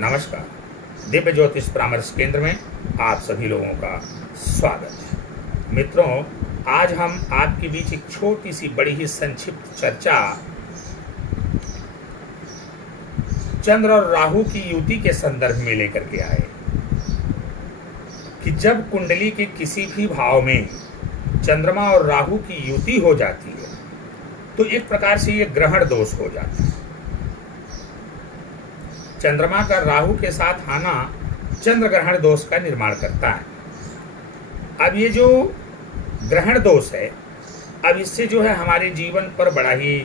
नमस्कार। दिव्य ज्योतिष परामर्श केंद्र में आप सभी लोगों का स्वागत है। मित्रों, आज हम आपके बीच एक छोटी सी बड़ी ही संक्षिप्त चर्चा चंद्र और राहु की युति के संदर्भ में लेकर के आए कि जब कुंडली के किसी भी भाव में चंद्रमा और राहु की युति हो जाती है तो एक प्रकार से ये ग्रहण दोष हो जाता है। चंद्रमा का राहु के साथ आना चंद्र ग्रहण दोष का निर्माण करता है। अब ये जो ग्रहण दोष है, अब इससे जो है हमारे जीवन पर बड़ा ही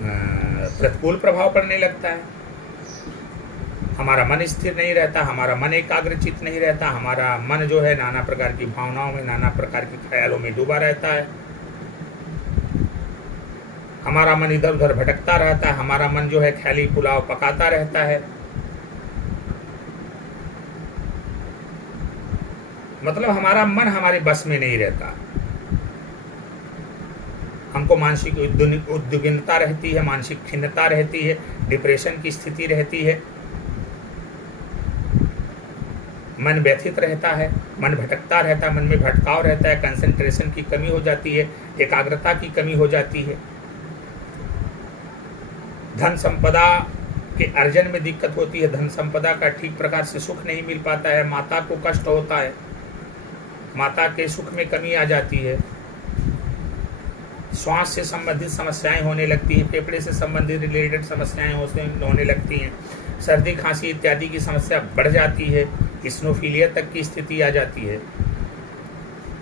प्रतिकूल प्रभाव पड़ने लगता है। हमारा मन स्थिर नहीं रहता, हमारा मन एकाग्रचित नहीं रहता, हमारा मन जो है नाना प्रकार की भावनाओं में, नाना प्रकार के ख्यालों में डूबा रहता है। हमारा मन इधर उधर भटकता रहता है, हमारा मन जो है ख्याली पुलाव पकाता रहता है। मतलब हमारा मन हमारे बस में नहीं रहता। हमको मानसिक उद्विग्नता रहती है, मानसिक खिन्नता रहती है, डिप्रेशन की स्थिति रहती है, मन व्यथित रहता है, मन भटकता रहता है, मन में भटकाव रहता है, कंसंट्रेशन की कमी हो जाती है, एकाग्रता की कमी हो जाती है, धन संपदा के अर्जन में दिक्कत होती है, धन संपदा का ठीक प्रकार से सुख नहीं मिल पाता है, माता को कष्ट होता है, माता के सुख में कमी आ जाती है, श्वास से संबंधित समस्याएं होने लगती हैं, फेफड़े से संबंधित रिलेटेड समस्याएं होने लगती हैं, सर्दी खांसी इत्यादि की समस्या बढ़ जाती है, स्नोफीलिया तक की स्थिति आ जाती है।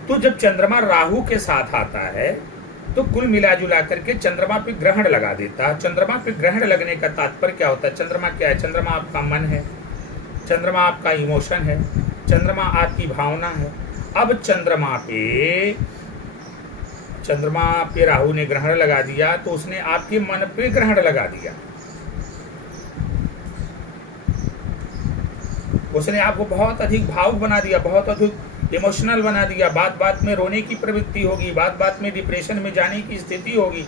तो जब चंद्रमा राहु के साथ आता है तो कुल मिला जुला करके चंद्रमा पे ग्रहण लगा देता है। चंद्रमा पे ग्रहण लगने का तात्पर्य क्या होता है? चंद्रमा क्या है? चंद्रमा आपका मन है, चंद्रमा आपका इमोशन है, चंद्रमा आपकी भावना है। अब चंद्रमा पे राहु ने ग्रहण लगा दिया तो उसने आपके मन पे ग्रहण लगा दिया, उसने आपको बहुत अधिक भावुक बना दिया, बहुत अधिक इमोशनल बना दिया। बात बात में रोने की प्रवृत्ति होगी, बात बात में डिप्रेशन में जाने की स्थिति होगी,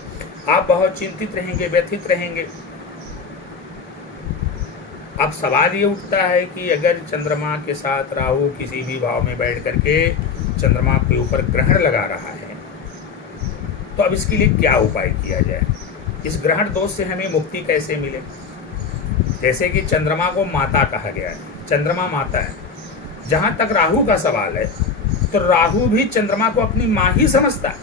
आप बहुत चिंतित रहेंगे, व्यथित रहेंगे। अब सवाल ये उठता है कि अगर चंद्रमा के साथ राहु किसी भी भाव में बैठ करके चंद्रमा के ऊपर ग्रहण लगा रहा है तो अब इसके लिए क्या उपाय किया जाए? इस ग्रहण दोष से हमें मुक्ति कैसे मिले? जैसे कि चंद्रमा को माता कहा गया है, चंद्रमा माता है। जहां तक राहु का सवाल है तो राहु भी चंद्रमा को अपनी मां ही समझता है।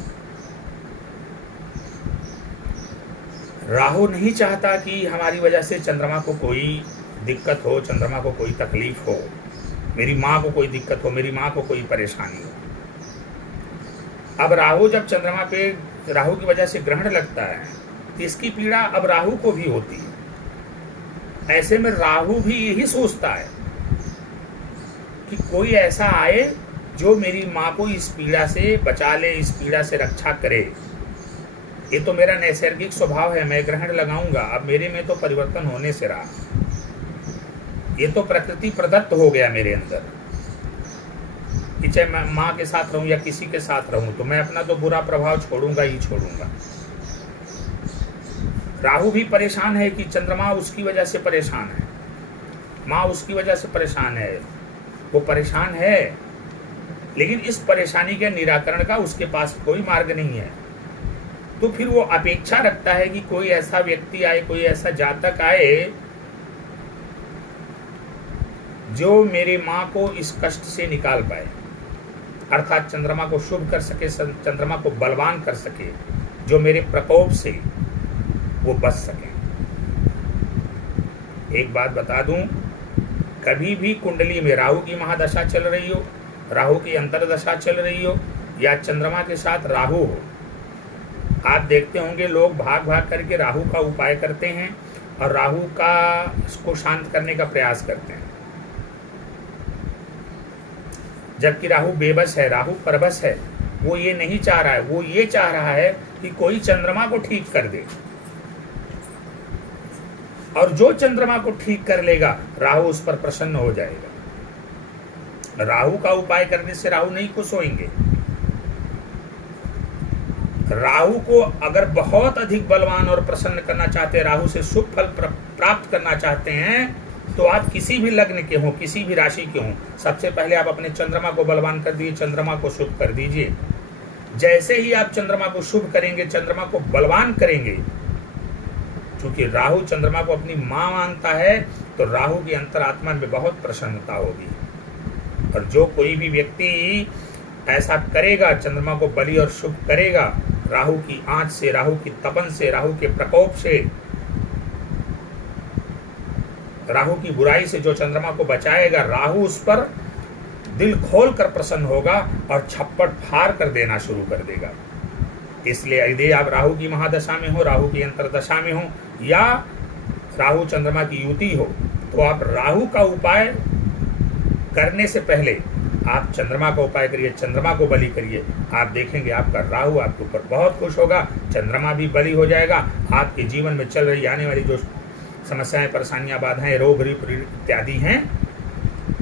राहु नहीं चाहता कि हमारी वजह से चंद्रमा को कोई दिक्कत हो, चंद्रमा को कोई तकलीफ हो, मेरी मां को कोई दिक्कत हो, मेरी मां को कोई परेशानी हो। अब राहु जब चंद्रमा पे राहु की वजह से ग्रहण लगता है तो इसकी पीड़ा अब राहु को भी होती है। ऐसे में राहु भी यही सोचता है कि कोई ऐसा आए जो मेरी माँ को इस पीड़ा से बचा ले, इस पीड़ा से रक्षा करे। ये तो मेरा नैसर्गिक स्वभाव है, मैं ग्रहण लगाऊंगा। अब मेरे में तो परिवर्तन होने से रहा, ये तो प्रकृति प्रदत्त हो गया मेरे अंदर कि चाहे मैं माँ के साथ रहूं या किसी के साथ रहूं तो मैं अपना तो बुरा प्रभाव छोड़ूंगा ही छोड़ूंगा। राहु भी परेशान है कि चंद्रमा उसकी वजह से परेशान है, माँ उसकी वजह से परेशान है। वो परेशान है लेकिन इस परेशानी के निराकरण का उसके पास कोई मार्ग नहीं है। तो फिर वो अपेक्षा रखता है कि कोई ऐसा व्यक्ति आए, कोई ऐसा जातक आए जो मेरे माँ को इस कष्ट से निकाल पाए, अर्थात चंद्रमा को शुभ कर सके, चंद्रमा को बलवान कर सके, जो मेरे प्रकोप से वो बच सके। एक बात बता दूं, कभी भी कुंडली में राहु की महादशा चल रही हो, राहु की अंतरदशा चल रही हो या चंद्रमा के साथ राहु हो, आप देखते होंगे लोग भाग भाग करके राहु का उपाय करते हैं और राहु का इसको शांत करने का प्रयास करते हैं, जबकि राहु बेबस है, राहु परबस है। वो ये नहीं चाह रहा है, वो ये चाह रहा है कि कोई चंद्रमा को ठीक कर दे, और जो चंद्रमा को ठीक कर लेगा राहु उस पर प्रसन्न हो जाएगा। राहु का उपाय करने से राहु नहीं खुश होंगे। राहु को अगर बहुत अधिक बलवान और प्रसन्न करना चाहते हैं, राहु से शुभ फल प्राप्त करना चाहते हैं तो आप किसी भी लग्न के हों, किसी भी राशि के हों, सबसे पहले आप अपने चंद्रमा को बलवान कर दीजिए, चंद्रमा को शुभ कर दीजिए। जैसे ही आप चंद्रमा को शुभ करेंगे, चंद्रमा को बलवान करेंगे, क्योंकि राहु चंद्रमा को अपनी मां मानता है, तो राहु की अंतरात्मा में बहुत प्रसन्नता होगी। और जो कोई भी व्यक्ति ऐसा करेगा, चंद्रमा को बलि और शुभ करेगा, राहु की आंच से, राहु की तपन से, राहु के प्रकोप से, राहु की बुराई से जो चंद्रमा को बचाएगा, राहु उस पर दिल खोल कर प्रसन्न होगा और छप्पड़ फाड़ कर देना शुरू कर देगा। इसलिए यदि आप राहु की महादशा में हो, राहु की अंतरदशा में हो, या राहु चंद्रमा की युति हो, तो आप राहु का उपाय करने से पहले आप चंद्रमा का उपाय करिए, चंद्रमा को बलि करिए। आप देखेंगे आपका राहु आपके ऊपर बहुत खुश होगा, चंद्रमा भी बलि हो जाएगा। आपके जीवन में चल रही आने वाली जो समस्याएं, परेशानियां, बाधाएं, रोग इत्यादि हैं,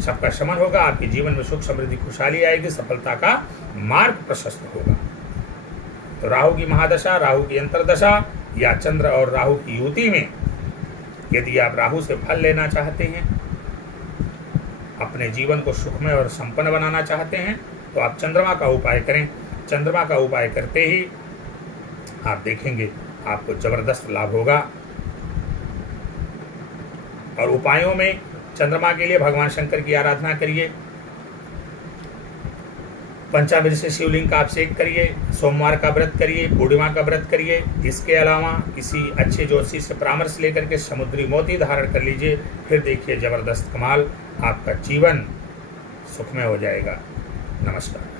सबका शमन होगा। आपके जीवन में सुख, समृद्धि, खुशहाली आएगी, सफलता का मार्ग प्रशस्त होगा। तो राहु की महादशा, राहु की अंतरदशा या चंद्र और राहु की युति में यदि आप राहु से फल लेना चाहते हैं, अपने जीवन को सुखमय और संपन्न बनाना चाहते हैं, तो आप चंद्रमा का उपाय करें। चंद्रमा का उपाय करते ही आप देखेंगे आपको जबरदस्त लाभ होगा। और उपायों में चंद्रमा के लिए भगवान शंकर की आराधना करिए, पंचामृत से शिवलिंग का अभिषेक करिए, सोमवार का व्रत करिए, पूर्णिमा का व्रत करिए। इसके अलावा किसी अच्छे ज्योतिषी से परामर्श लेकर के समुद्री मोती धारण कर लीजिए। फिर देखिए जबरदस्त कमाल, आपका जीवन सुखमय हो जाएगा। नमस्कार।